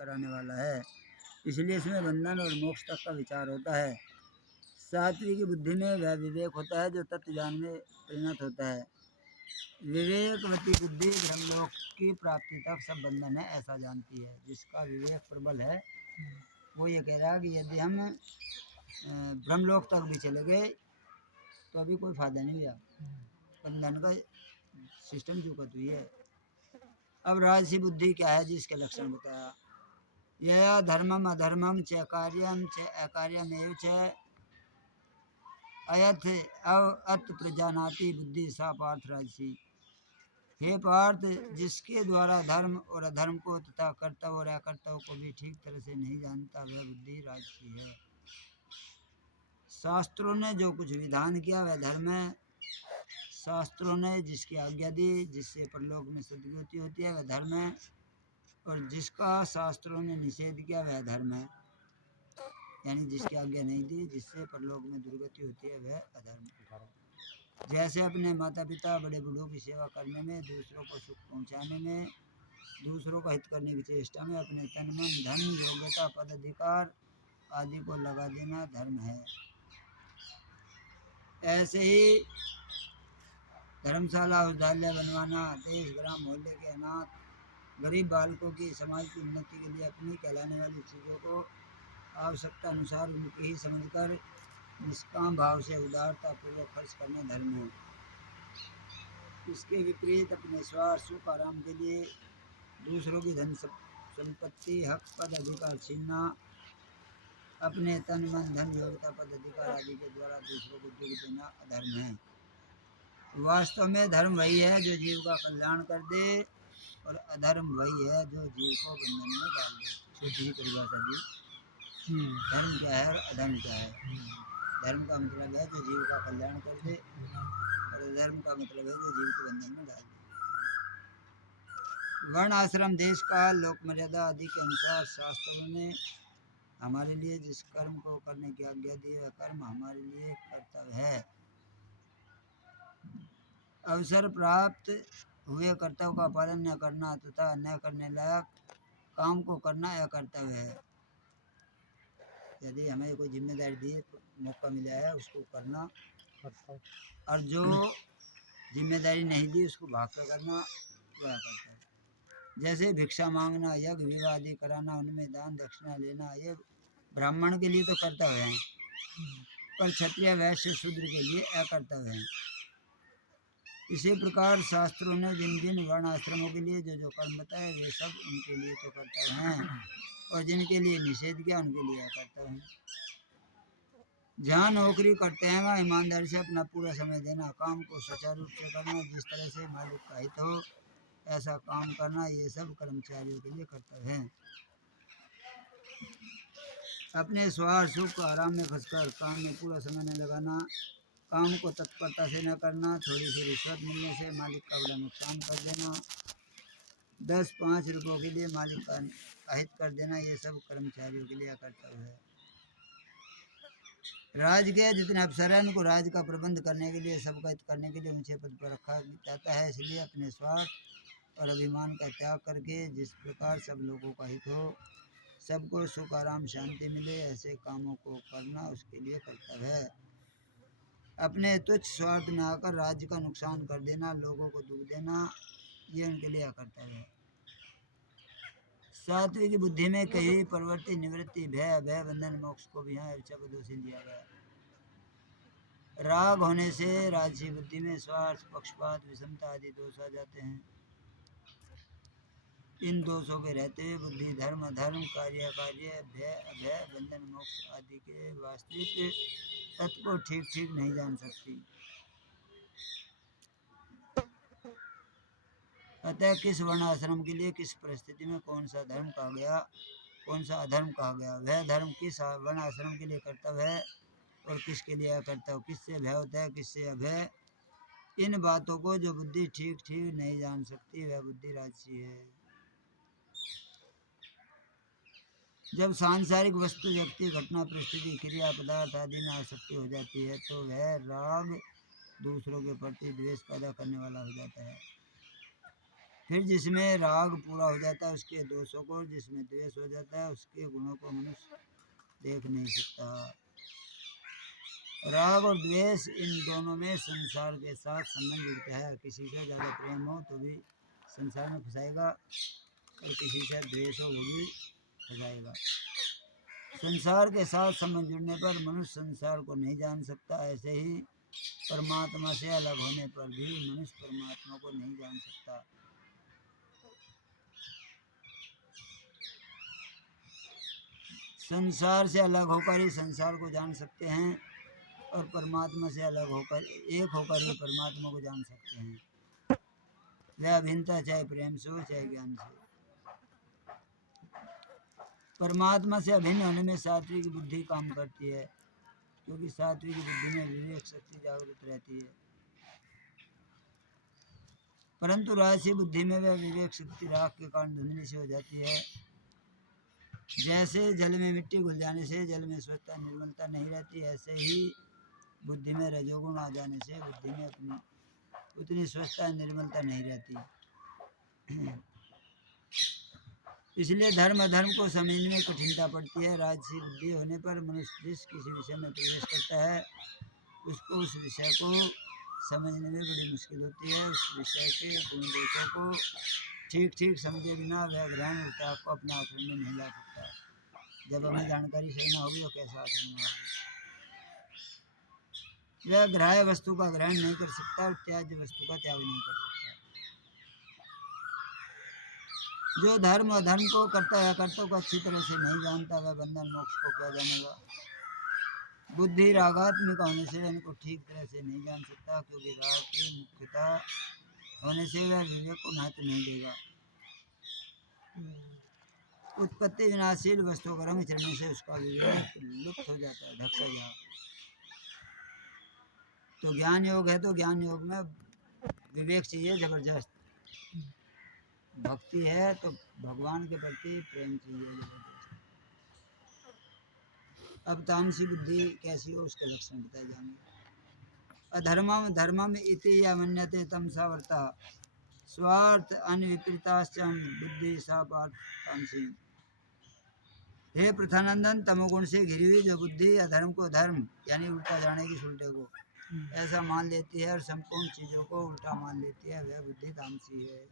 कराने वाला है, इसलिए इसमें बंधन और मोक्ष तक का विचार होता है। सात्विक बुद्धि में वह विवेक होता है जो तत्व ज्ञान में परिणत होता है। विवेकवती बुद्धि ब्रह्मलोक की प्राप्ति तक सब बंधन है ऐसा जानती है। जिसका विवेक प्रबल है वो ये कह रहा है कि यदि हम ब्रह्मलोक तक भी चले गए तो अभी कोई फायदा नहीं हुआ, बंधन का सिस्टम चुकत हुई है। अब राजसी बुद्धि क्या है जिसके लक्षण बताया। यह धर्मम अधर्मम च कार्यम च अकार्यमेव च अयथ अत प्रजानाति बुद्धि सा पार्थ राजसी। हे पार्थ, जिसके द्वारा धर्म और अधर्म को तथा कर्तव्य और अकर्तव्य को भी ठीक तरह से नहीं जानता वह बुद्धि राजसी है। शास्त्रों ने जो कुछ विधान किया वह धर्म है। शास्त्रों ने जिसकी आज्ञा दी जिससे परलोक में सद्गति होती है वह धर्म है, और जिसका शास्त्रों ने निषेध किया वह धर्म है, यानी जिसकी आज्ञा नहीं दी जिससे परलोक में दुर्गति होती है वह अधर्म। जैसे अपने माता पिता बड़े बूढ़ों की सेवा करने में, दूसरों को सुख पहुंचाने में, दूसरों का हित करने की चेष्टा में अपने तन मन धन योग्यता पद अधिकार आदि को लगा देना धर्म है। ऐसे ही धर्मशाला औषधालय बनवाना, देश ग्राम मोहल्ले के अनाथ गरीब बालकों की समाज की उन्नति के लिए अपनी कहलाने वाली चीज़ों को आवश्यकता अनुसार उनकी ही समझकर निष्काम भाव से उदारता पूर्वक खर्च करना धर्म है। इसके विपरीत अपने स्वार्थ सुख आराम के लिए दूसरों की धन संपत्ति हक पद अधिकार छीनना, अपने तन मन धन योग्यता पद अधिकार आदि के द्वारा दूसरों को दुख देना अधर्म है। वास्तव में धर्म वही है जो जीव का कल्याण कर दे, और अधर्म वही है जो जीव को बंधन में डाल दे। छोटी ही परिभाषा दी। धर्म क्या है और अधर्म क्या है। धर्म का मतलब है जो जीव का कल्याण कर दे, और अधर्म का मतलब है जो जीव को बंधन में डाल दे। वर्ण आश्रम देश काल लोक मर्यादा आदि के अनुसार शास्त्रों ने हमारे लिए जिस कर्म को करने की आज्ञा दी वह कर्म हमारे लिए कर्तव्य है। अवसर प्राप्त हुए कर्तव्य का पालन न करना तथा न करने लायक काम को करना अकर्तव्य है। यदि हमें कोई जिम्मेदारी दी मौका मिला है उसको करना, और जो जिम्मेदारी नहीं दी उसको भाग कर करना वह करता है। जैसे भिक्षा मांगना, यज्ञ विवाह आदि कराना, उनमें दान दक्षिणा लेना ये ब्राह्मण के लिए तो कर्तव्य है, पर क्षत्रिय वैश्य शूद्र के लिए अकर्तव्य है। इसी प्रकार शास्त्रों ने जिन जिन वर्ण आश्रमों के लिए जो जो कर्म बताए वे सब उनके लिए तो कर्तव्य हैं, और जिनके लिए निषेध किया उनके लिए अकर्तव्य हैं। जहाँ नौकरी करते हैं वहाँ ईमानदारी से अपना पूरा समय देना, काम को सुचारू रूप से करना, जिस तरह से मालिक का हित हो ऐसा काम करना, ये सब कर्मचारियों के लिए कर्तव्य हैं। अपने स्वार्थ सुख आराम में फंसकर काम में पूरा समय न लगाना, काम को तत्परता से न करना, थोड़ी सी रिश्वत मिलने से मालिक का बड़ा नुकसान कर देना, 10-5 रुपयों के लिए मालिक का अहित कर देना, ये सब कर्मचारियों के लिए कर्तव्य है। राज के जितने अफसर हैं उनको राज का प्रबंध करने के लिए, सबका हित करने के लिए ऊंचे पद पर रखा जाता है। इसलिए अपने स्वार्थ और अभिमान का त्याग करके जिस प्रकार सब लोगों का हित हो, सबको सुख आराम शांति मिले, ऐसे कामों को करना उसके लिए कर्तव्य है। अपने तुच्छ स्वार्थ में आकर राज्य का नुकसान कर देना, लोगों को दुख देना, ये उनके लिए अकर्तव्य है। सात्विक बुद्धि में कई प्रवृत्ति निवृत्ति भय अभय बंधन मोक्ष को भी यहाँ ऋचा पदों से दिया गया। राग होने से राजसी बुद्धि में स्वार्थ पक्षपात विषमता आदि दोष आ जाते हैं। इन दोषों के रहते हुए बुद्धि धर्म अधर्म कार्य अकार्य भय अभय बंधन मोक्ष आदि के वास्तविक तत्व को ठीक ठीक नहीं जान सकती। अतः किस वर्ण आश्रम के लिए किस परिस्थिति में कौन सा धर्म कहा गया, कौन सा अधर्म कहा गया, वह धर्म किस वर्ण आश्रम के लिए कर्तव्य है और किसके लिए अकर्तव्य, किससे भय होता है किससे अभय, इन बातों को जो बुद्धि ठीक ठीक नहीं जान सकती वह बुद्धि राजसी है। जब सांसारिक वस्तु व्यक्ति घटना परिस्थिति क्रिया पदार्थ आदि में आसक्ति हो जाती है तो वह राग दूसरों के प्रति द्वेष पैदा करने वाला हो जाता है। फिर जिसमें राग पूरा हो जाता है उसके दोषों को, जिसमें द्वेष हो जाता है उसके गुणों को मनुष्य देख नहीं सकता। राग और द्वेष इन दोनों में संसार के साथ संबंध जुड़ता है। किसी से ज़्यादा प्रेम हो तो भी संसार में फंसाएगा, और किसी से द्वेष हो वो भी फंसाएगा। संसार के साथ संबंध जुड़ने पर मनुष्य संसार को नहीं जान सकता। ऐसे ही परमात्मा से अलग होने पर भी मनुष्य परमात्मा को नहीं जान सकता। संसार से अलग होकर ही संसार को जान सकते हैं, और परमात्मा से अलग होकर एक होकर ही परमात्मा को जान सकते हैं। वह अभिन्नता चाहे प्रेम से हो चाहे ज्ञान से। परमात्मा से अभिन्न होने में सात्विक बुद्धि काम करती है, क्योंकि सात्विक बुद्धि में विवेक शक्ति जागृत रहती है। परंतु राजसी बुद्धि में वह विवेक शक्ति राग के कारण धुंधली से हो जाती है। जैसे जल में मिट्टी घुल जाने से जल में स्वच्छता निर्मलता नहीं रहती, ऐसे ही बुद्धि में रजोगुण आ जाने से बुद्धि में अपनी उतनी स्वच्छता निर्मलता नहीं रहती। इसलिए धर्म अधर्म को समझने में कठिनता पड़ती है। राजसी बुद्धि होने पर मनुष्य जिस किसी विषय में प्रवेश करता है उसको उस विषय को समझने में बड़ी मुश्किल होती है। उस विषय के गुण दोषों को ठीक ठीक समझे बिना वह ग्रहण उल्टा को अपने आचरण में नहीं ला सकता। जब हमें जानकारी सही ना होगी तो कैसा आचरण में होगी। वह ग्राह्य वस्तु का ग्रहण नहीं कर सकता और त्याज्य वस्तु का त्याग नहीं कर सकता। जो धर्म अधर्म को करता है कर्तव्य को अच्छी तरह से नहीं जानता, वह बंधन मोक्ष को क्या जानेगा। बुद्धि रागात्मिक होने से वह इनको ठीक तरह से नहीं जान सकता, क्योंकि राग की मुख्यता होने से वह विवेक को महत्व नहीं देगा। उत्पत्ति विनाशील वस्तुओं का रंग चढ़ने से उसका विवेक लुप्त हो जाता है, ढक सा जा। तो ज्ञान योग है तो ज्ञान योग में विवेक चाहिए जबरदस्त। भक्ति है तो भगवान के प्रति प्रेम चाहिए जबरदस्त। अब तामसी बुद्धि कैसी हो उसके लक्षण बताए जाएंगे। अधर्मम धर्मम इति मन्यते तमसा वर्ता स्वार्थ अनविपरीताश्चम बुद्धि सा पार्थ तामसी। हे प्रथानंदन, तमोगुण से घिरी हुई जो बुद्धि अधर्म को धर्म यानी उल्टा जानेगी उल्टे को ऐसा मान लेती है और संपूर्ण चीजों को उल्टा मान लेती है, वह बुद्धि तामसी है।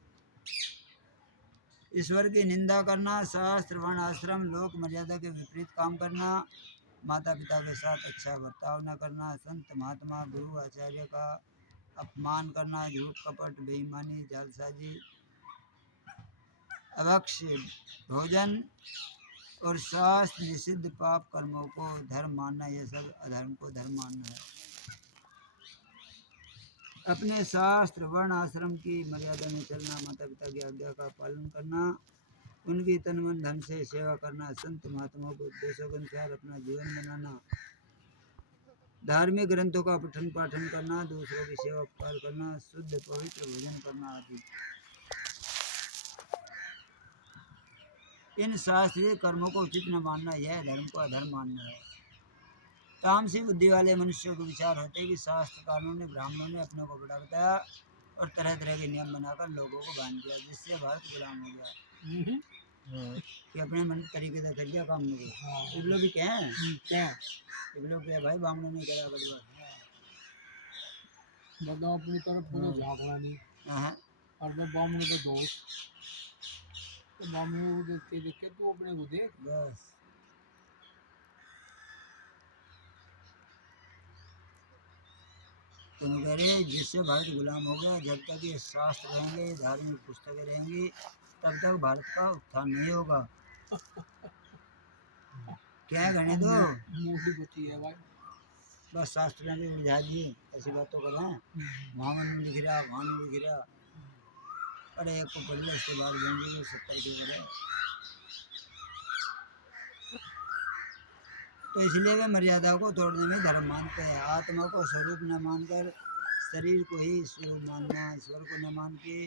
ईश्वर की निंदा करना, शास्त्र वर्ण आश्रम लोक मर्यादा के विपरीत काम करना, माता पिता के साथ अच्छा बर्ताव न करना, संत महात्मा गुरु आचार्य का अपमान करना, झूठ कपट बेईमानी जालसाजी, अभक्ष्य भोजन और शास्त्र निषिद्ध पाप कर्मों को धर्म मानना, यह सब अधर्म को धर्म मानना है। अपने शास्त्र वर्ण आश्रम की मर्यादा में चलना, माता पिता की आज्ञा का पालन करना, उनकी तन मन धन से सेवा करना, संत महात्माओं के उपदेशों के अनुसार अपना जीवन बनाना, धार्मिक ग्रंथों का पठन पाठन करना, दूसरों की सेवा उपकार करना, शुद्ध पवित्र भोजन करना आदि इन शास्त्रीय कर्मों को उचित न मानना, यह धर्म को अधर्म मानना है। तामसी बुद्धि वाले मनुष्यों को विचार होते कि शास्त्रकारों ने ब्राह्मणों ने अपने को बड़ा बताया और तरह तरह के नियम बनाकर लोगों को बांध दिया, जिससे भारत गुलाम हो गया कि अपने मन तरीके से कर दिया काम लोगों। लोग भी क्या है क्या लोग क्या भाई ब्राह्मणों ने करा बदवा बताओ अपनी तरफ झापड़ा नहीं और ब्राह्मणों का दोष तो ब्राह्मणों को देखते देखते तू अपने को देख बस। तुम कह रहे जिससे भारत गुलाम हो गया, जब तक ये शास्त्र रहेंगे धार्मिक पुस्तकें रहेंगी तब तक भारत का उत्थान नहीं होगा। क्या है गणे दो मोटी बची है भाई, बस शास्त्र में बुझा दिए ऐसी बातों कर रहे हैं। वहाँ में लिख रहा वहाँ में लिख रहा, अरे एक को पढ़ लो उसके बाद देंगे 70 के करे। तो इसलिए वे मर्यादाओं को तोड़ने में धर्म मानते हैं। आत्मा को स्वरूप न मानकर शरीर को ही स्वरूप मानना, ईश्वर को न मान के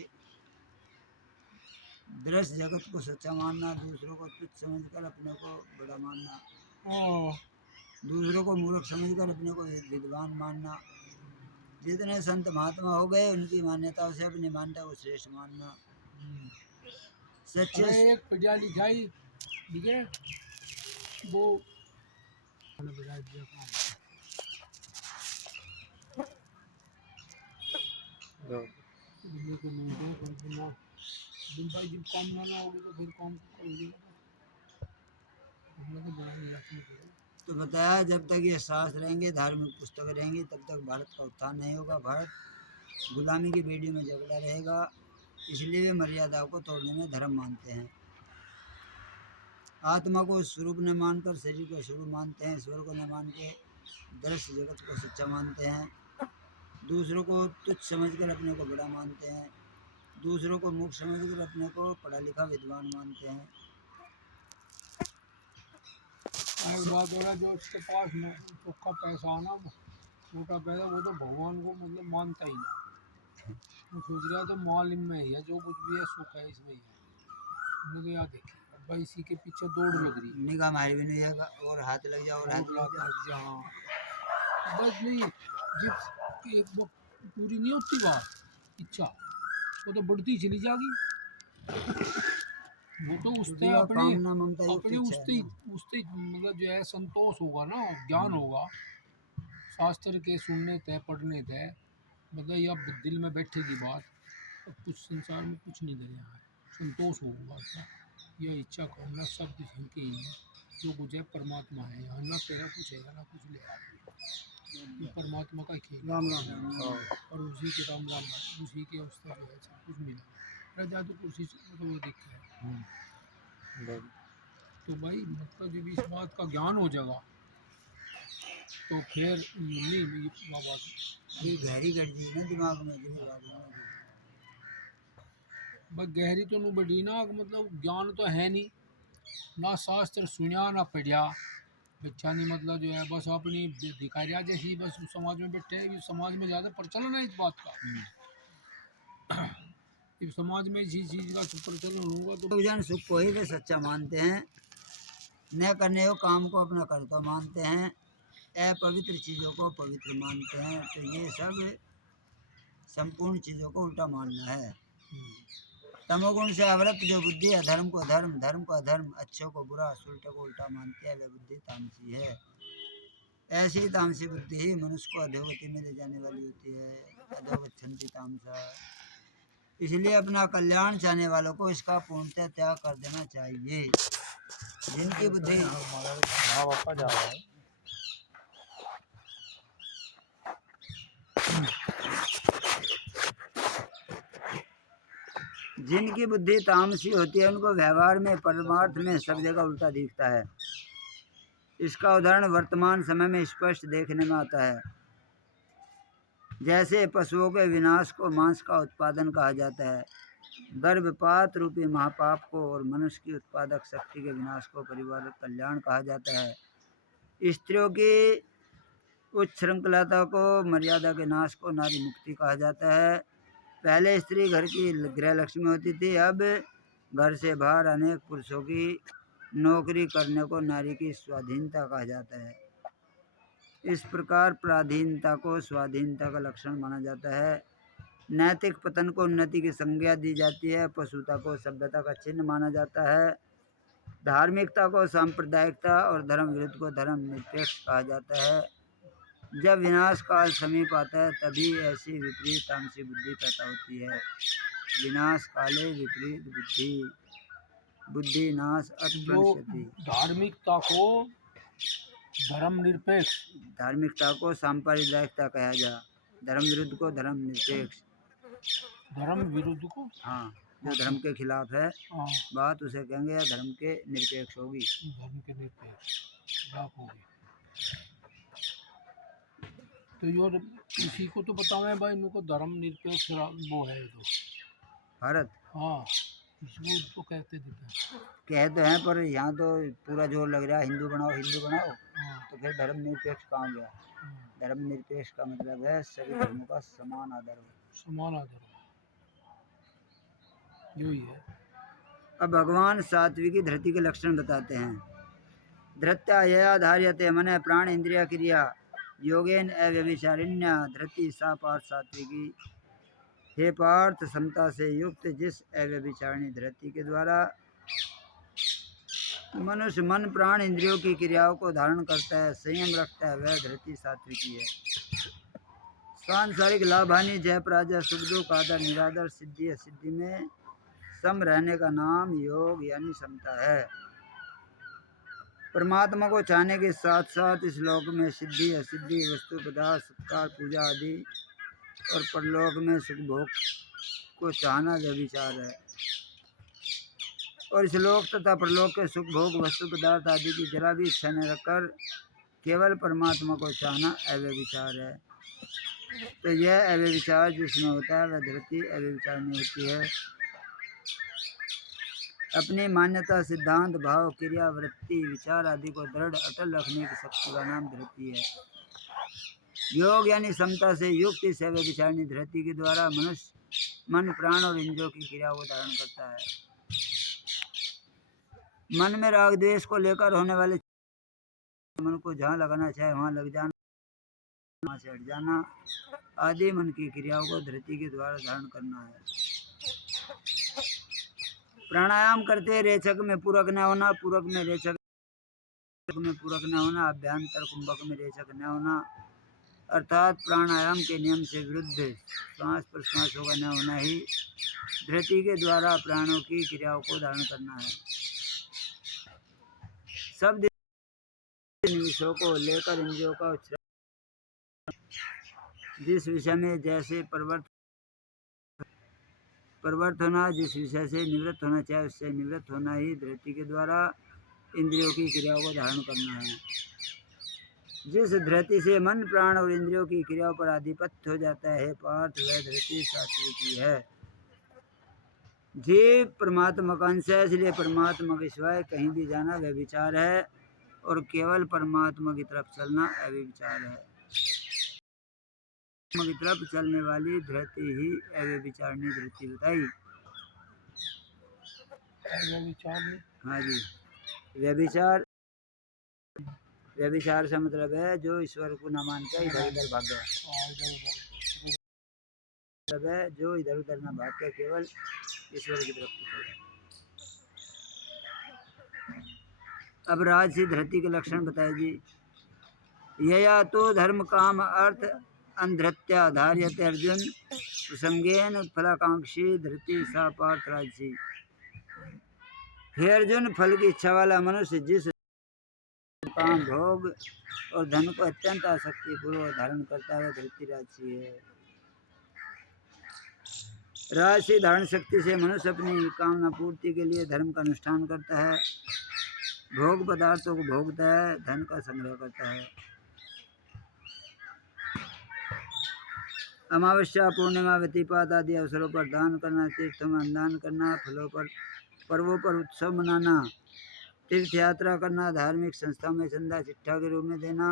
दृश्य जगत को सच्चा मानना, दूसरों को तुच्छ समझकर अपने को बड़ा मानना, दूसरों को मूर्ख समझकर अपने को विद्वान मानना। जितने संत महात्मा हो गए उनकी मान्यताओं से अपनी मान्यता को श्रेष्ठ मानना, सच्चे अरे एक पढ़िया लिखाई ठीक है वो मैंने बजा दिया काम। बिजली को नहीं दो कोई बिना दिन भाई जब काम ना होगी तो फिर काम करोगे हमने तो बड़ा नहीं लगता। तो बताया, जब तक ये शास्त्र रहेंगे, धार्मिक पुस्तकें रहेंगी, तब तक भारत का उत्थान नहीं होगा। भारत गुलामी की बेड़ी में जकड़ा रहेगा। इसलिए वे मर्यादाओं को तोड़ने में धर्म मानते हैं। आत्मा को स्वरूप न मानकर शरीर को स्वरूप मानते हैं। ईश्वर को न मान के दृश्य जगत को सच्चा मानते हैं। दूसरों को तुच्छ समझकर अपने को बड़ा मानते हैं। दूसरों को मूर्ख समझकर अपने को पढ़ा लिखा विद्वान मानते हैं। एक बात हो रहा जो उसके पास चौका पैसा आना मोटा पैसा वो तो भगवान को मतलब मानता ही नहीं। वो सोच रहा है तो माल में ही है, जो कुछ भी है सुख है इसमें ही है। हमने तो याद देखी अब भाई इसी के पीछे दौड़ लग रही निगाह मारी भी नहीं है, और हाथ लग जाओ, और हाथ लग जाओ। जहाँ बस नहीं जब एक वो पूरी नहीं होती बात इच्छा वो तो बढ़ती चली जाएगी। वो तो उससे दुआ अपने कामना ममता युक्त अपने इच्छा है उससे मतलब जो है संतोष होगा ना, ज्ञान होगा शास्त्र के सुनने थे पढ़ने थे मतलब ये अब दिल में बैठेगी बात अब कुछ संसार में कुछ नहीं दे रहा है। संतोष होगा उसका यह इच्छा कामना सब कुछ इनके ही है। जो कुछ है परमात्मा है, यहाँ ना तेरा कुछ है ना कुछ ले ये परमात्मा का खेल राम राम राम। और उसी के राम राम है, उसी के अवस्था जो है सब कुछ मिला राजा तो कुर्सी से तो वो दिखता है। तो भाई मतलब जब इस बात का ज्ञान हो जाएगा तो फिर नहीं बाबा ये गहरी गड़ जी ना दिमाग में जो बात है। बस गहरी तो नहीं बढ़ी ना मतलब ज्ञान तो है नहीं ना शास्त्र सुनिया ना पढ़िया बच्चा नहीं मतलब जो है बस अपनी भिखारिया जैसी बस समाज में बैठे हैं। समाज में ज़्यादा प्रचलन है इस बात का। इस समाज में इसी चीज़ का प्रचलन होगा तो जन सुख को ही वे सच्चा मानते हैं। न करने को काम को अपना कर्तव्य मानते हैं। अपवित्र चीज़ों को पवित्र मानते हैं। तो ये सब संपूर्ण चीज़ों को उल्टा मानना है। तमोगुण से आवृत जो बुद्धि अधर्म को धर्म, धर्म को अधर्म, अच्छों को बुरा, उल्टे को उल्टा मानती है, वह बुद्धि तामसी है। ऐसी तामसी बुद्धि ही मनुष्य को अधोगति में ले जाने वाली होती है। अधोगच्छन्ति तामसा। इसलिए अपना कल्याण चाहने वालों को इसका पूर्णतः त्याग कर देना चाहिए। जिनकी बुद्धि जिनकी बुद्धि तामसी होती है उनको व्यवहार में परमार्थ में सब जगह उल्टा दिखता है। इसका उदाहरण वर्तमान समय में स्पष्ट देखने में आता है। जैसे पशुओं के विनाश को मांस का उत्पादन कहा जाता है, गर्भपात रूपी महापाप को और मनुष्य की उत्पादक शक्ति के विनाश को परिवार कल्याण कहा जाता है। स्त्रियों की उच्च श्रृंखलता को, मर्यादा के नाश को नारी मुक्ति कहा जाता है। पहले स्त्री घर की गृह लक्ष्मी होती थी, अब घर से बाहर अनेक पुरुषों की नौकरी करने को नारी की स्वाधीनता कहा जाता है। इस प्रकार पराधीनता को स्वाधीनता का लक्षण माना जाता है। नैतिक पतन को उन्नति की संज्ञा दी जाती है। पशुता को सभ्यता का चिन्ह माना जाता है। धार्मिकता को सांप्रदायिकता और धर्म विरुद्ध को धर्म निरपेक्ष कहा जाता है। जब विनाश काल समीप आता है तभी ऐसी विपरीत तामसी बुद्धि पैदा होती है। विनाश काले विपरीत बुद्धि, बुद्धि नाश अप्रणश्यति। धार्मिकता को धर्मनिरपेक्ष, धार्मिकता को सांप्रदायिकता कहा जा, धर्म विरुद्ध को धर्म निरपेक्ष। धर्म विरुद्ध को हाँ, जो धर्म के खिलाफ है बात उसे कहेंगे या धर्म के निरपेक्ष होगी। धर्म के निरपेक्ष खिलाफ होगी। तो यो इसी को तो बतावे भाई इनको धर्म निरपेक्ष वो है तो भारत। हाँ इसको तो कहते कहते हैं पर यहाँ तो पूरा जोर लग रहा है हिंदू बनाओ हिंदू बनाओ। तो फिर धर्म निरपेक्ष कहाँ गया? धर्म निरपेक्ष का मतलब है सभी धर्मों का समान आदर हो। समान आदर यही है। अब भगवान सात्विकी धृति के लक्षण बताते हैं। धृत्या यया धार्यते मन प्राण इंद्रिय क्रिया योगेन अव्यभिचारिण्या धृति सा पार्थ सात्विकी। हे पार्थ, समता से युक्त जिस अव्यभिचारिणी धरती के द्वारा मनुष्य मन प्राण इंद्रियों की क्रियाओं को धारण करता है, संयम रखता है, वह धरती सात्विकी है। सांसारिक लाभ हानि, जय पराजय, सुख दुख, आदर निरादर, सिद्धि असिद्धि में सम रहने का नाम योग यानी समता है। परमात्मा को चाहने के साथ साथ इस लोक में सिद्धि असिद्धि, वस्तु पदार्थ, सत्कार, पूजा आदि और परलोक में सुख भोग को चाहना व्यभिचार है। और इस लोक तथा परलोक के सुख भोग, वस्तु पदार्थ आदि की जरा भी इच्छा न रखकर केवल परमात्मा को चाहना अव्यभिचार है। तो यह अव्यभिचार जिसमें होता है वह धरती अव्यभिचार में होती है। अपनी मान्यता, सिद्धांत, भाव, क्रिया, वृत्ति, विचार आदि को दृढ़ अटल रखने की शक्ति का नाम धरती है। योग यानी समता से युक्त इस अव्यभिचारिणी धरती के द्वारा मनुष्य मन प्राण और इंद्रियों की क्रिया को धारण करता है। मन में राग द्वेष को लेकर होने वाले मन को जहाँ लगाना चाहे वहाँ लग जाना, वहाँ से हट जाना आदि मन की क्रियाओं को धरती के द्वारा धारण करना है। प्राणायाम करते रेचक में पूरक न होना, पूरक में रेचक में पूरक न होना, अभ्यंतर कुंभक में रेचक न होना, अर्थात प्राणायाम के नियम से विरुद्ध श्वास प्रश्वासों का न होना ही धरती के द्वारा प्राणों की क्रियाओं को धारण करना है। सब निमिषों को लेकर इंद्रियों का जिस विषय में जैसे प्रवृत्त होना, जिस विषय से निवृत्त होना चाहे उससे निवृत्त होना ही धरती के द्वारा इंद्रियों की क्रियाओं को धारण करना है। जिस धरती से मन प्राण और इंद्रियों की क्रियाओं पर आधिपत्य हो जाता है पार्थ, वह धरती सात्विकी है। जीव परमात्मा का अंश है, इसलिए परमात्मा के सिवाय कहीं भी जाना व्यभिचार है और केवल परमात्मा की तरफ चलना अव्यभिचार है। की तरफ चलने वाली धरती ही अव्यभिचारिणी धरती बताई। हाँ जी, व्यभिचार व्यभिचार से मतलब है जो ईश्वर को न मान के इधर उधर भाग गया, मतलब है जो इधर उधर न भाग के केवल ईश्वर की तरफ चला। अब राजसी धरती के लक्षण बताए जी। यया तो धर्म काम अर्थ अंधृत्या धार्यते अर्जुन, प्रसंगेन फलाकांक्षी धरती सा पार्थ राजसी। हे अर्जुन, फल की इच्छा वाला मनुष्य जिस काम, भोग और धन को अत्यंत आसक्ति पूर्वक धारण करता है धरती राजसी है। राजसी धारण शक्ति से मनुष्य अपनी कामना पूर्ति के लिए धर्म का अनुष्ठान करता है, भोग पदार्थों को भोगता है, धन का संग्रह करता है। अमावस्या, पूर्णिमा, व्यतिपात आदि अवसरों पर दान करना, तीर्थों में अन्नदान करना, फलों पर पर्वों पर उत्सव मनाना, तीर्थ यात्रा करना, धार्मिक संस्था में चंदा चिट्ठा के रूप में देना,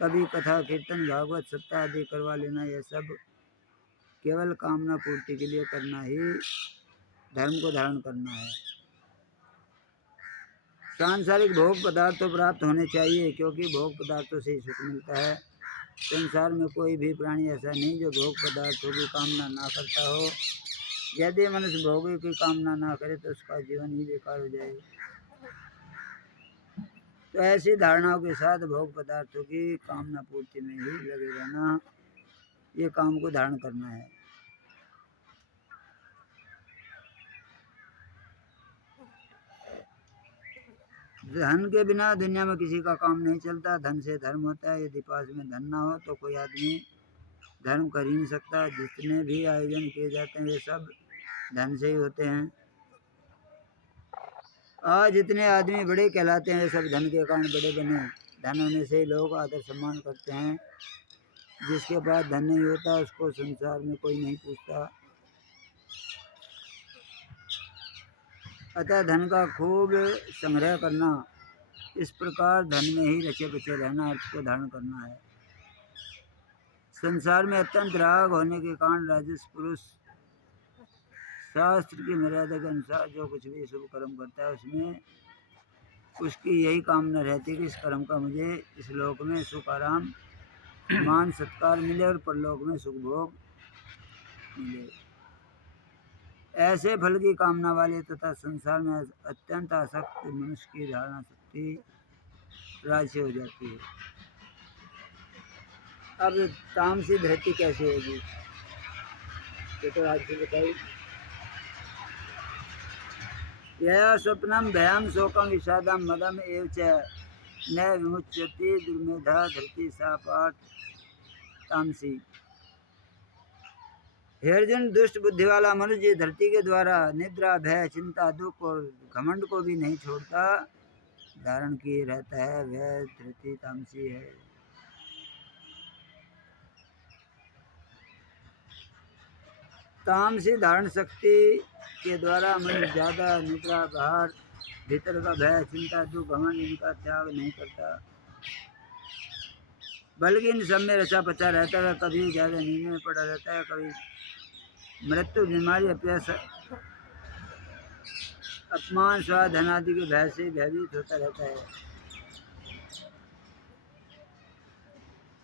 कभी कथा कीर्तन भागवत सप्ताह आदि करवा लेना, यह सब केवल कामना पूर्ति के लिए करना ही धर्म को धारण करना है। सांसारिक भोग पदार्थों प्राप्त होने चाहिए क्योंकि भोग पदार्थों से ही सुख मिलता है। संसार में कोई भी प्राणी ऐसा नहीं जो भोग पदार्थों की कामना ना करता हो। यदि मनुष्य भोग की कामना ना करे तो उसका जीवन ही बेकार हो जाएगा। तो ऐसी धारणाओं के साथ भोग पदार्थों की कामना पूर्ति में ही लगे रहना, ये काम को धारण करना है। धन के बिना दुनिया में किसी का काम नहीं चलता। धन से धर्म होता है। यदि पास में धन ना हो तो कोई आदमी धर्म कर ही नहीं सकता। जितने भी आयोजन किए जाते हैं वे सब धन से ही होते हैं। आज जितने आदमी बड़े कहलाते हैं वे सब धन के कारण बड़े बने। धन होने से लोग आदर सम्मान करते हैं। जिसके पास धन नहीं होता उसको संसार में कोई नहीं पूछता। अतः धन का खूब संग्रह करना, इस प्रकार धन में ही रचे बचे रहना अर्थ को धारण करना है। संसार में अत्यंत राग होने के कारण राजस पुरुष शास्त्र की मर्यादा के अनुसार जो कुछ भी शुभ कर्म करता है उसमें उसकी यही कामना रहती है कि इस कर्म का मुझे इस लोक में सुख आराम मान सत्कार मिले और परलोक में सुख भोग मिले। ऐसे फल की कामना वाले तथा संसार में अत्यंत आसक्त मनुष्य की धारणा शक्ति राशि हो जाती है। अब तामसी धरती कैसी होगी ये तो आज से बताइए। यया स्वप्नम भयम शोकम विषादम मदम एव च न विमुच्यते दुर्मेधा धरती सा पाठ तामसी। हे अर्जुन, दुष्ट बुद्धि वाला मनुष्य धरती के द्वारा निद्रा, भय, चिंता, दुख और घमंड को भी नहीं छोड़ता, धारण किए रहता है, वह धरती तामसी है। तामसी धारण शक्ति के द्वारा मनुष्य ज्यादा निद्रा, बाहर भीतर का भय, चिंता, दुख, घमंड इनका त्याग नहीं करता, बल्कि इन सब में रचा पचा रहता है। कभी ज्यादा नींद में पड़ा रहता है, कभी मृत्यु, बीमारी, अपयश, अपमान, स्वाद, धन आदि के भय से भयभीत होता रहता है,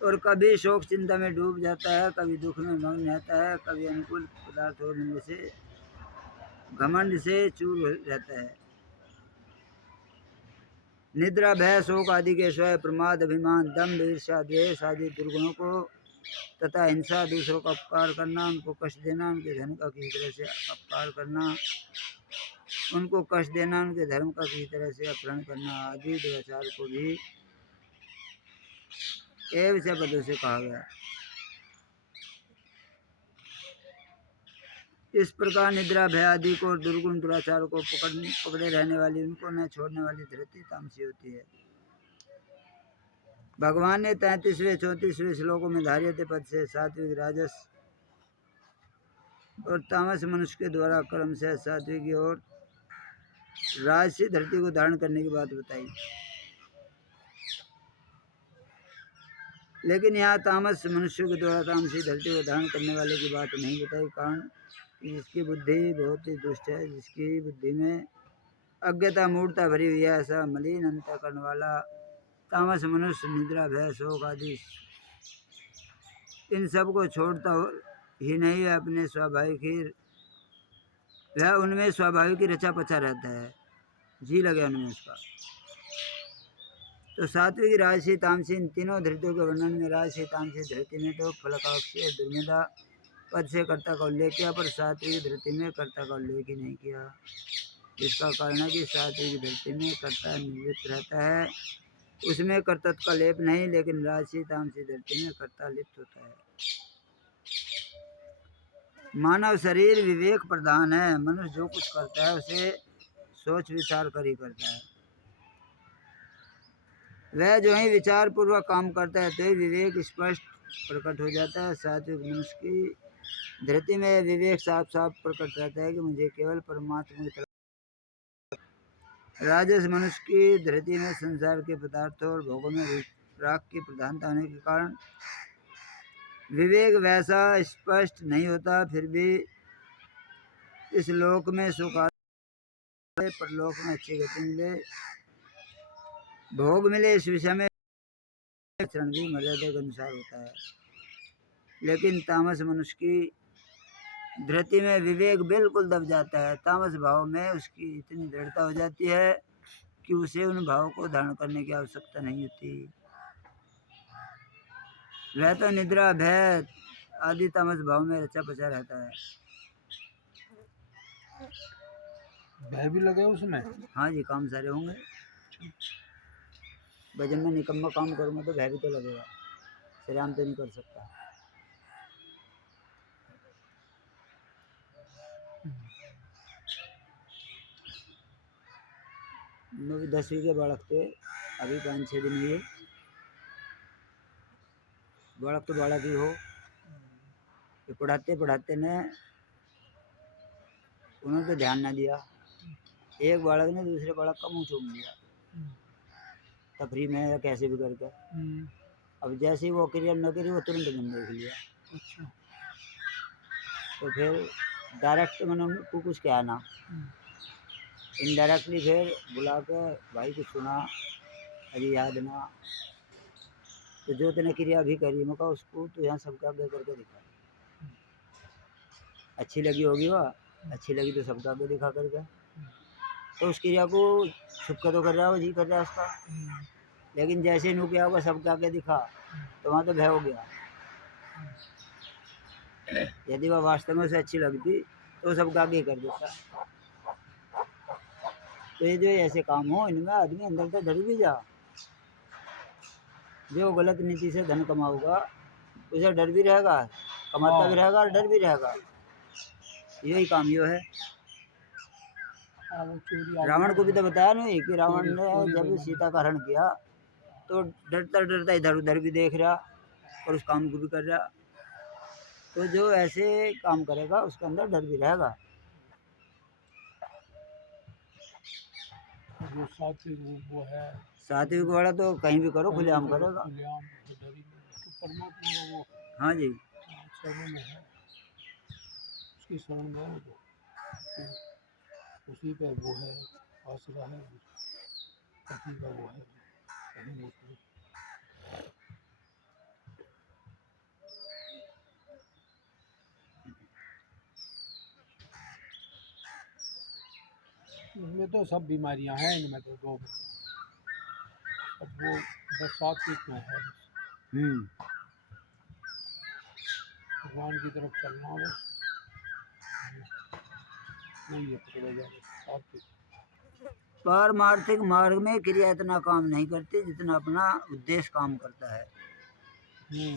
और कभी शोक चिंता में डूब जाता है, कभी दुख में मग्न रहता है, कभी अनुकूल पदार्थ हो मिलने से घमंड से चूर रहता है। निद्रा, भय, शोक आदि के स्वयं प्रमाद, अभिमान, दम्भ, ईर्ष्या, द्वेष आदि दुर्गुणों को तथा हिंसा, दूसरों का अपकार करना, उनको कष्ट देना, उनके धन का किसी तरह से अपकार करना, उनको कष्ट देना, उनके धर्म का किसी तरह से अपहरण करना आदि दुराचार को भी एव से पदों से कहा गया। इस प्रकार निद्रा, भय आदि को दुर्गुण दुराचार को पकड़े रहने वाली, उनको न छोड़ने वाली धरती तामसी होती है। भगवान ने 33वें 34वें श्लोकों में धार्यते पद से सात्विक, राजस और तामस मनुष्य के द्वारा कर्म से सात्विक और राजसी धरती को धारण करने की बात बताई, लेकिन यहाँ तामस मनुष्य के द्वारा तामसी धरती को धारण करने वाले की बात नहीं बताई। कारण जिसकी बुद्धि बहुत ही दुष्ट है, जिसकी बुद्धि में अज्ञता मूढ़ता भरी हुई है, ऐसा मलिन अंतःकरण वाला तामस मनुष्य निद्रा, भय, शोक आदि इन सब को छोड़ता ही नहीं है, अपने स्वाभाविक ही वह उनमें स्वाभाविक ही रचा पचा रहता है, जी लगे उनमें उसका। तो सात्विक, राजसी, तामसी इन तीनों धरतियों के वर्णन में राजसी तामसी धरती में तो फलकाक्ष दुर्मेधा पद से कर्ता का उल्लेख किया, पर सात्विक धरती में कर्ता का उल्लेख ही नहीं किया। इसका कारण है कि सात्विक धरती में कर्ता निवृत्त रहता है, उसमें कर्तत्व का लेप नहीं, लेकिन राजसी तामसी धरती में कर्ता लिप्त होता है। मानव शरीर विवेक प्रधान है, मनुष्य जो कुछ करता है उसे सोच विचार कर ही करता है। वह जो ही विचार पूर्वक काम करता है तो ही विवेक स्पष्ट प्रकट हो जाता है। सात्विक मनुष्य की धरती में विवेक साफ साफ प्रकट रहता है कि मुझे केवल परमात्मा की तरफ। राजस मनुष्य की धरती में संसार के पदार्थों और भोगों में राग की प्रधानता होने के कारण विवेक वैसा स्पष्ट नहीं होता, फिर भी इस लोक में सुख आए, परलोक में अच्छी गति मिले, भोग मिले, इस विषय में आचरण भी मर्यादा के अनुसार होता है। लेकिन तामस मनुष्य की धरती में विवेक बिल्कुल दब जाता है, तामस भाव में उसकी इतनी दृढ़ता हो जाती है कि उसे उन भावों को धारण करने की आवश्यकता नहीं होती। वह तो निद्रा, भय आदि तामस भाव में रचा बचा रहता है। भय भी लगे उसमें? हाँ जी, काम सारे होंगे। भजन में निकम्मा काम करूँगा तो भय भी तो लगेगा, श्रीराम तो नहीं कर सकता। मैं भी 10वीं के बालक थे, अभी 5-6 दिन हुए। बालक तो बालक ही हो, पढ़ाते पढ़ाते ने उन्होंने तो ध्यान ना दिया, एक बालक ने दूसरे बालक का मुंह चूम लिया तफरी में या कैसे भी करके। अब जैसे ही वो क्रिया न करी वो तुरंत मैंने देख लिया। अच्छा। तो फिर डायरेक्ट मैंने उनको कुछ कहा ना, इनडायरेक्टली फिर बुला के भाई कुछ सुना, अरे याद ना, तो जो तेने क्रिया भी करी मैं कहा उसको तो यहाँ सबका आगे करके दिखा। अच्छी लगी होगी वह, अच्छी लगी तो सबका आगे दिखा करके, तो उस क्रिया को छुप कर तो कर रहा है, वो जी कर रहा है उसका। लेकिन जैसे नू किया होगा सबके आगे दिखा, तो वहाँ तो भय हो गया। यदि वह वास्तव में उसे अच्छी लगती तो सबका आगे कर देता। तो ये जो ऐसे काम हो, इनमें आदमी अंदर से डर भी जा। जो गलत नीति से धन कमाऊगा उसे डर भी रहेगा, कमाता भी रहेगा और डर भी रहेगा। यही काम यो है। वो चोरी रावण को भी तो बताया नहीं कि रावण ने चोरी जब बेईमानी। सीता का हरण किया तो डरता डरता इधर उधर भी देख रहा और उस काम को भी कर रहा। तो जो ऐसे काम करेगा उसके अंदर डर भी रहेगा। जो सात्विक वो है, सात्विक वाला तो कहीं भी करो, कहीं भी खुलेआम करो करेगा। खुलेआम, तो डर ही नहीं। तो परमात्मा का वो हाँ जी, शरण में है, उसकी शरण में है, उसी पे वो है, आसरा है, उसी का वो है, कहीं उसमें। इसमें तो सब बीमारियां हैं, इनमें तो दो में अब वो बस सात्विक में है, भगवान की तरफ चलना बस, नहीं है पकड़ा जाए सात्विक। पारमार्थिक मार्ग में क्रिया इतना काम नहीं करती जितना अपना उद्देश्य काम करता है।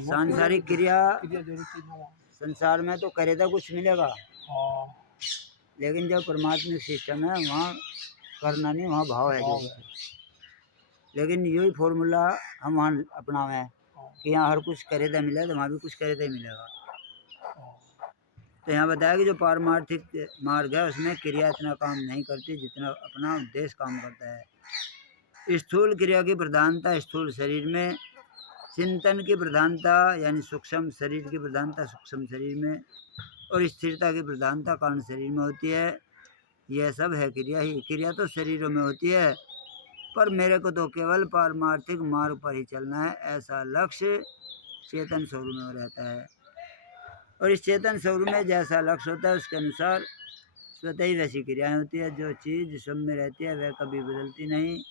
सांसारिक क्रिया क्रिया जरूरत ना वहाँ। संसार में तो करे तो कुछ मिलेगा, हाँ, लेकिन जो परमात्मिक सिस्टम है वहाँ करना नहीं, वहाँ भाव है जो। भाव है। लेकिन यही फॉर्मूला हम वहाँ अपनावे हैं हाँ, कि यहाँ हर कुछ करे तो मिले, तो वहाँ भी कुछ करे तो मिलेगा। हाँ, तो यहाँ बताया कि जो पारमार्थिक मार्ग है उसमें क्रिया इतना काम नहीं करती जितना अपना उद्देश्य काम करता है। स्थूल क्रिया की प्रधानता स्थूल शरीर में, चिंतन की प्रधानता यानी सूक्ष्म शरीर की प्रधानता सूक्ष्म शरीर में, और स्थिरता की प्रधानता कारण शरीर में होती है। यह सब है क्रिया ही। क्रिया तो शरीरों में होती है, पर मेरे को तो केवल पारमार्थिक मार्ग पर ही चलना है, ऐसा लक्ष्य चेतन स्वरूप में रहता है। और इस चेतन स्वरूप में जैसा लक्ष्य होता है उसके अनुसार स्वतः ही वैसी क्रियाएं होती है। जो चीज़ सब में रहती है वह कभी बदलती नहीं।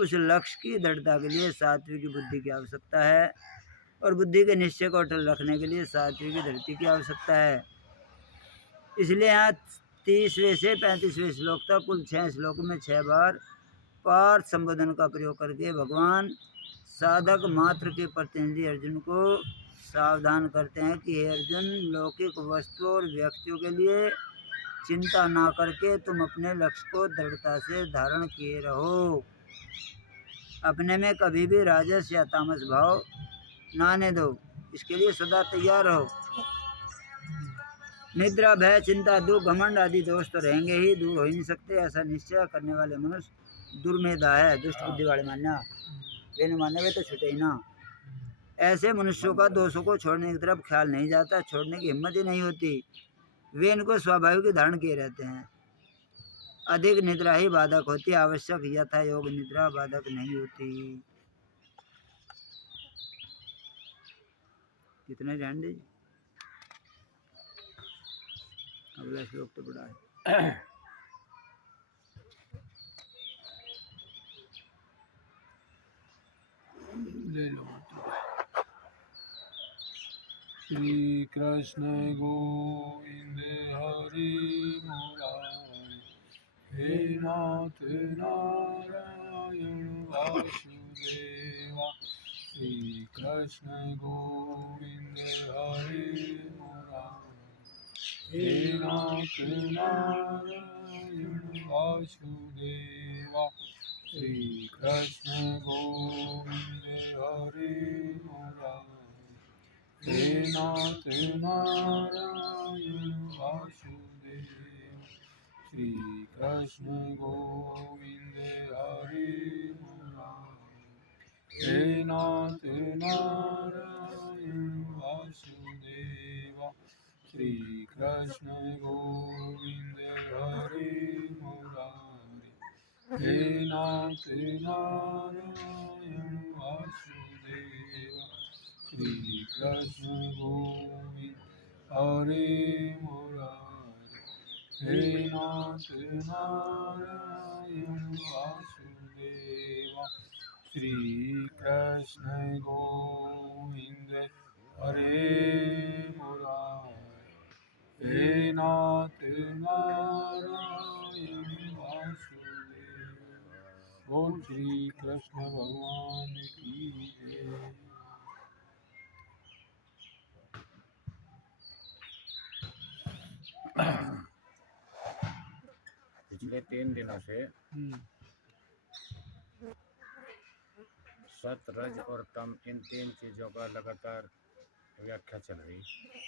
उस लक्ष्य की दृढ़ता के लिए सात्विक बुद्धि की आवश्यकता है, और बुद्धि के निश्चय को अटल रखने के लिए सात्विक धृति की आवश्यकता है। इसलिए यहाँ 30वें से 35वें श्लोक तक कुल 6 श्लोक में 6 बार पार्थ संबोधन का प्रयोग करके भगवान साधक मात्र के प्रतिनिधि अर्जुन को सावधान करते हैं कि हे अर्जुन, लौकिक वस्तु और व्यक्तियों के लिए चिंता ना करके तुम अपने लक्ष्य को दृढ़ता से धारण किए रहो। अपने में कभी भी राजस या तामस भाव ना आने दो, इसके लिए सदा तैयार रहो। निद्रा, भय, चिंता, दुख, घमंड आदि दोष तो रहेंगे ही, दूर हो ही नहीं सकते। ऐसा निश्चय करने वाले मनुष्य दुर्मेधा है, दुष्ट बुद्धि वाले मानना, वे न माने वे तो छूटे ही ना। ऐसे मनुष्यों का दोषों को छोड़ने की तरफ ख्याल नहीं जाता, छोड़ने की हिम्मत ही नहीं होती। वे इनको स्वाभाविक ही धारण किए रहते हैं। अधिक निद्रा ही बाधक होती, आवश्यक यथा योग निद्रा बाधक नहीं होती। कितने ध्यान दीजिए, अगला श्लोक तो बड़ा है। ले लो। श्री कृष्ण गोविंद हरि मुरारी, हे नाथ नारायण वासुदेवा। श्री कृष्ण गोविंद हरि मुरारी, हे नाथ नारायण वासुदेवा। श्री कृष्ण गोविंद हरि मुरारी, हे नाथ नारायण वासुदेव। श्री कृष्ण गोविंद हरि मुरारी, हे नाथ नारायण वासुदेव। श्री कृष्ण गोविंद हरि मुरारी, हे नाथ नारायण वासुदेव। श्री कृष्ण गोविंद हरे मुरारे, हे नाथ नारायण वासुदेवा, श्री कृष्ण गोविंद हरे मुरारे, हे नाथ नारायण वासुदेवा। बोल श्री कृष्ण भगवान की जय। पिछले 3 दिनों से सत, रज और तम इन 3 चीज़ों का लगातार व्याख्या चल रही,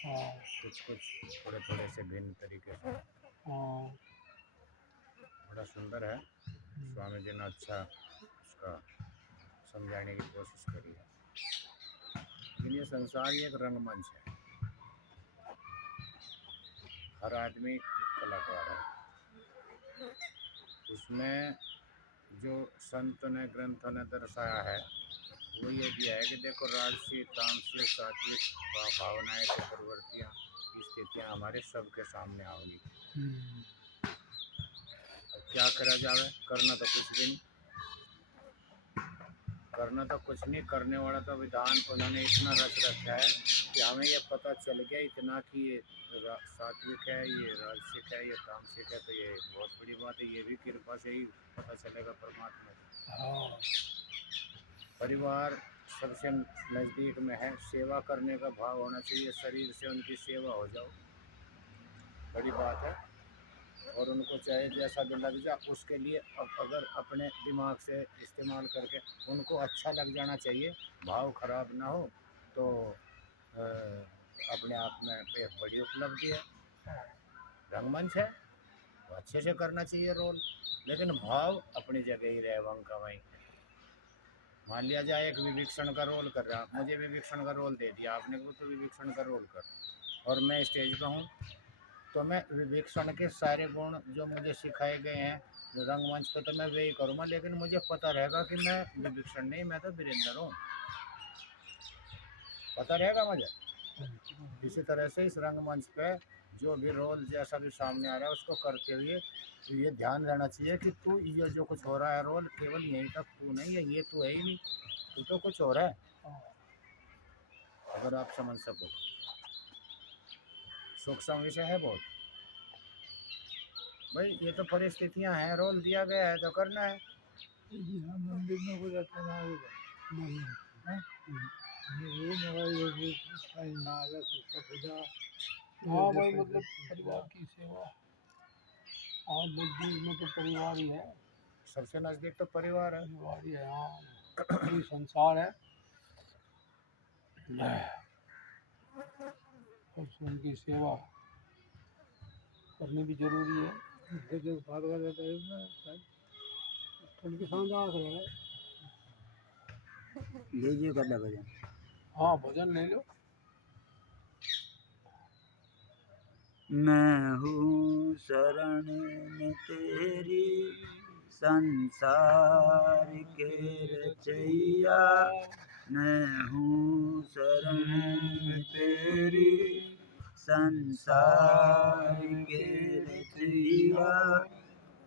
हाँ कुछ थोड़े थोड़े से भिन्न तरीके से। हाँ बड़ा सुंदर है, स्वामी जी ने अच्छा उसका समझाने की कोशिश करी है। लेकिन ये संसार ही एक रंगमंच है, हर आदमी कलाकार है। उसमें जो संत ने, ग्रंथों ने दर्शाया है वो ये दिया है कि देखो राजसी, तामसी, सात्विक भावनाएं से प्रवृत्तियाँ, स्थितियाँ हमारे सबके सामने आओगी। अब क्या करा जावे? करना तो कुछ भी नहीं, करना तो कुछ नहीं। करने वाला तो विधान उन्होंने इतना रच रखा है कि हमें ये पता चल गया इतना कि ये सात्विक है, ये राजसिक है, ये तामसिक है, तो ये बहुत बड़ी बात है। ये भी कृपा से ही पता चलेगा परमात्मा की। परिवार सबसे नज़दीक में है, सेवा करने का भाव होना चाहिए, शरीर से उनकी सेवा हो जाओ, बड़ी बात है। और उनको चाहे जैसा भी लग जा, उसके लिए अब अगर अपने दिमाग से इस्तेमाल करके उनको अच्छा लग जाना चाहिए, भाव खराब ना हो, तो अपने आप में एक बड़ी उपलब्धि है। रंगमंच है तो अच्छे से करना चाहिए रोल, लेकिन भाव अपनी जगह ही रहे, वहीं का वहीं। मान लिया जाए एक विभीषण का रोल कर रहा, मुझे विभीषण का रोल दे दिया आपने को, तो विभीषण का रोल कर, और मैं स्टेज पर हूँ तो मैं विभीषण के सारे गुण जो मुझे सिखाए गए हैं रंगमंच पे, तो मैं वही करूँगा। लेकिन मुझे पता रहेगा कि मैं विभीषण नहीं, मैं तो वीरेंद्र हूँ, पता रहेगा मुझे। इसी तरह से इस रंगमंच पे जो भी रोल जैसा भी सामने आ रहा है उसको करते हुए तो ये ध्यान रहना चाहिए कि तू ये जो कुछ हो रहा है रोल केवल यहीं तक तू नहीं है, ये तू है ही नहीं, तू तो कुछ हो रहा है। अगर आप समझ सको, सूक्ष्म विषय है बहुत भाई। ये तो परिस्थितियां हैं, रोल दिया गया है तो करना है। मंदिर में हो जाता है हाँ भाई, मतलब परिवार की सेवा, और नजदीक में तो परिवार ही है, सबसे नजदीक तो परिवार है, परिवार ही है। हाँ, ये संसार है और उनकी सेवा करनी भी जरूरी है। जो बात कर रहे थे उनके सामने आ रहे हैं। लीजिए गला भजन। हाँ, भजन ले लो। मैं हूँ शरण में तेरी, संसार के रचैया। मैं हूँ शरण में तेरी, संसार के रचैया।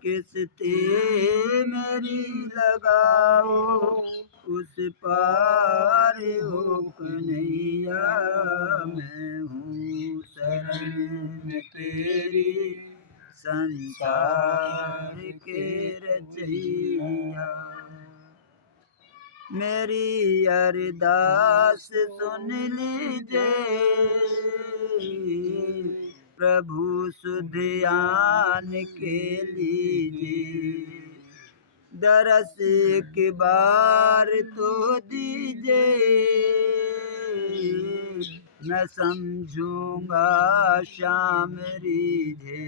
किस ते मेरी लगाओ, उस पार हो कन्हैया। मैं हूँ शरण में तेरी, संसार के रचैया। मेरी अरदास सुन लीजिए, प्रभु सुधियान के लीजिए। दरस एक बार तो दीजिए, मैं समझूंगा शाम रीझे।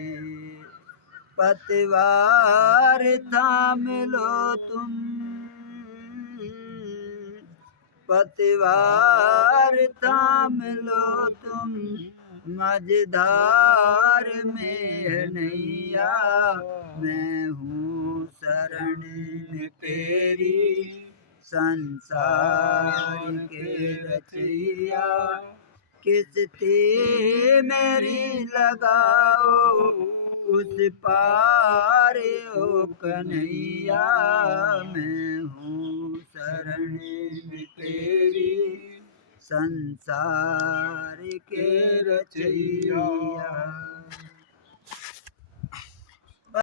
पतवार थाम लो तुम, पतवार थाम लो तुम, मझधार में है नैया। मैं हूँ शरण में तेरी, संसार के रचैया। किस्ती मेरी लगाओ उस पार ओ कन्हैया, मैं हूँ शरण में तेरी संसार के रचैया।